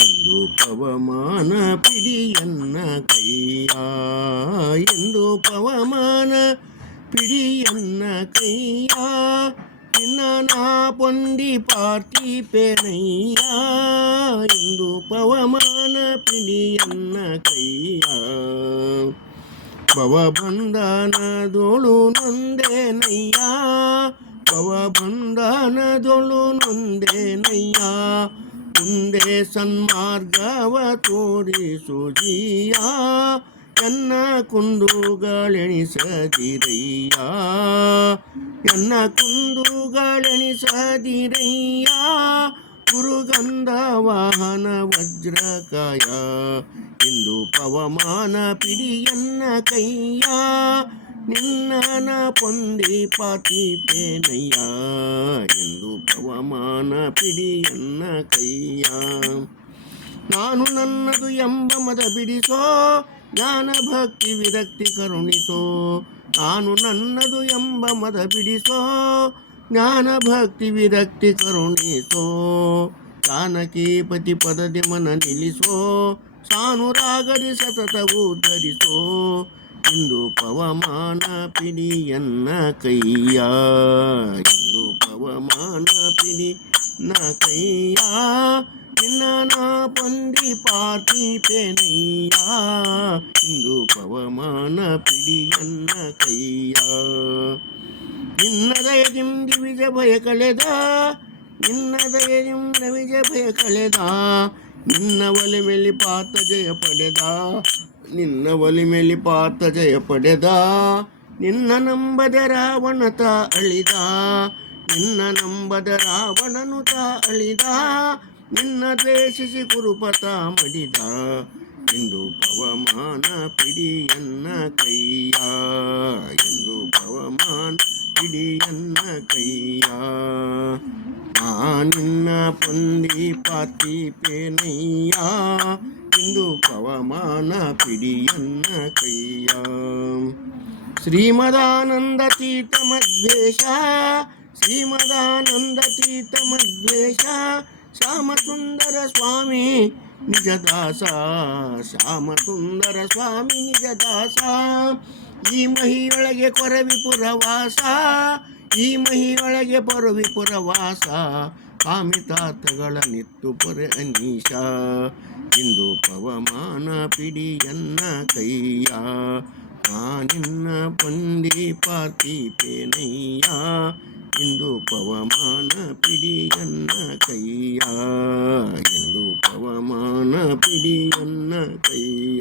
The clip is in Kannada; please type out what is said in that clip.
ಎಂದು ಪವಮಾನ ಪಿಡಿಯನ್ನ ಕೈಯ ಎಂದು ಪವಮಾನ ಪಿಡಿಯನ್ನ ಕೈಯ ನಿನ್ನ ನಾ ಪೊಂದಿ ಪಾರ್ಥಿಪೇನಯ್ಯ ಎಂದು ಪವಮಾನ ಪಿಡಿಯನ್ನ ಕೈಯ ಭವಬಂಧನದೊಳು ನೊಂದೇನಯ್ಯ ಭವಬಂಧನದೊಳು ನೊಂದೇನಯ್ಯ ಮುಂದೆ ಸನ್ಮಾರ್ಗವ ತೋರಿಸು ಜೀಯ ಎನ್ನ ಕುಂದುಗಳೆಣಿಸದಿರಯ್ಯ ಎನ್ನ ಕುಂದುಗಳೆಣಿಸದಿರಯ್ಯ ಗುರುಗಂಧ ವಾಹನ ವಜ್ರಕಾಯ ಎಂದು ಪವಮಾನ ಪಿಡಿಯನ್ನ ಕೈಯ ನಿನ್ನ ಪೊಂದಿ ಪಾರ್ಥಿಪೇನಯ್ಯ ಎಂದು ಪವಮಾನ ಪಿಡಿಯನ್ನ ಕೈಯ ನಾನು ನನ್ನದು ಎಂಬ ಮದ ಬಿಡಿಸೋ ಜ್ಞಾನ ಭಕ್ತಿ ವಿರಕ್ತಿ ಕರುಣಿಸೋ ನಾನು ನನ್ನದು ಎಂಬ ಮದ ಬಿಡಿಸೋ ಜ್ಞಾನ ಭಕ್ತಿ ವಿರಕ್ತಿ ಕರುಣಿಸೋ ಜಾನಕೀಪತಿ ಪದದಿ ಮನ ನಿಲ್ಲಿಸೋ ಸಾನುರಾಗದಿ ಸತತವು ಧರಿಸೋ ಇಂದು ಪವಮಾನ ಪಿಡಿಯನ್ನ ಕೈಯ ಇಂದು ಪವಮಾನ ಪಿಡಿಯನ್ನ ಕೈಯ ನಿನ್ನ ಪೊಂದಿ ಪಾರ್ಥಿಪೇನಯ್ಯ ಇಂದು ಪವಮಾನ ಪಿಡಿಯನ್ನ ಕೈಯ ನಿನ್ನ ದಯದಿಂದ ವಿಜ ಭಯ ಕಳೆದ ನಿನ್ನ ದಯದಿಂದ ವಿಜ ಭಯ ಕಳೆದ ನಿನ್ನ ಒಲೆ ಮೇಲೆ ಪಾತ ಜಯ ಪಡೆದ ನಿನ್ನ ಒಲಿ ಮೇಲೆ ಪಾತ ಜಯ ಪಡೆದ ನಿನ್ನ ನಂಬದ ರಾವಣತ ಅಳಿದ ನಿನ್ನ ನಂಬದ ರಾವಣನು ತ ಅಳಿದ ನಿನ್ನ ದ್ವೇಷಿಸಿ ಕುರುಪತ ಮಡಿದ ಎಂದು ಪವಮಾನ ಪಿಡಿಯನ್ನ ಕೈಯ ಎಂದು ಪವಮಾನ ಪಿಡಿಯನ್ನ ಕೈಯ ನಿನ್ನ ಪೊಂದಿ ಪಾರ್ಥಿಪೇನಯ್ಯ ಇಂದು ಪವಮಾನ ಪಿಡಿಯನ್ನ ಕೈಯ ಶ್ರೀಮದಾನಂದ ತೀರ್ಥ ಮಧ್ವೇಶ ಶ್ರೀಮದಾನಂದ ತೀರ್ಥ ಮಧ್ವೇಶ ಶ್ಯಾಮ ಸುಂದರ ಸ್ವಾಮಿ ನಿಜದಾಸ ಶ್ಯಾಮ ಸುಂದರ ಸ್ವಾಮಿ ನಿಜದಾಸ ಈ ಮಹಿಯೊಳಗೆ ಕೊರವಿಪುರವಾಸ ಈ ಮಹಿಯೊಳಗೆ ಪರವಿಪುರವಾಸ ಕಾಮಿತಾರ್ಥಗಳ ನಿತ್ತು ಪೊರೆ ಅನೀಶ ಇಂದು ಪವಮಾನ ಪಿಡಿಯನ್ನ ಕೈಯ ನಿನ್ನ ಪೊಂದಿ ಪಾರ್ಥಿಪೇನಯ್ಯ ಇಂದು ಪವಮಾನ ಪಿಡಿಯನ್ನ ಕೈಯ ಎಂದು ಪವಮಾನ ಪಿಡಿಯನ್ನ ಕೈಯ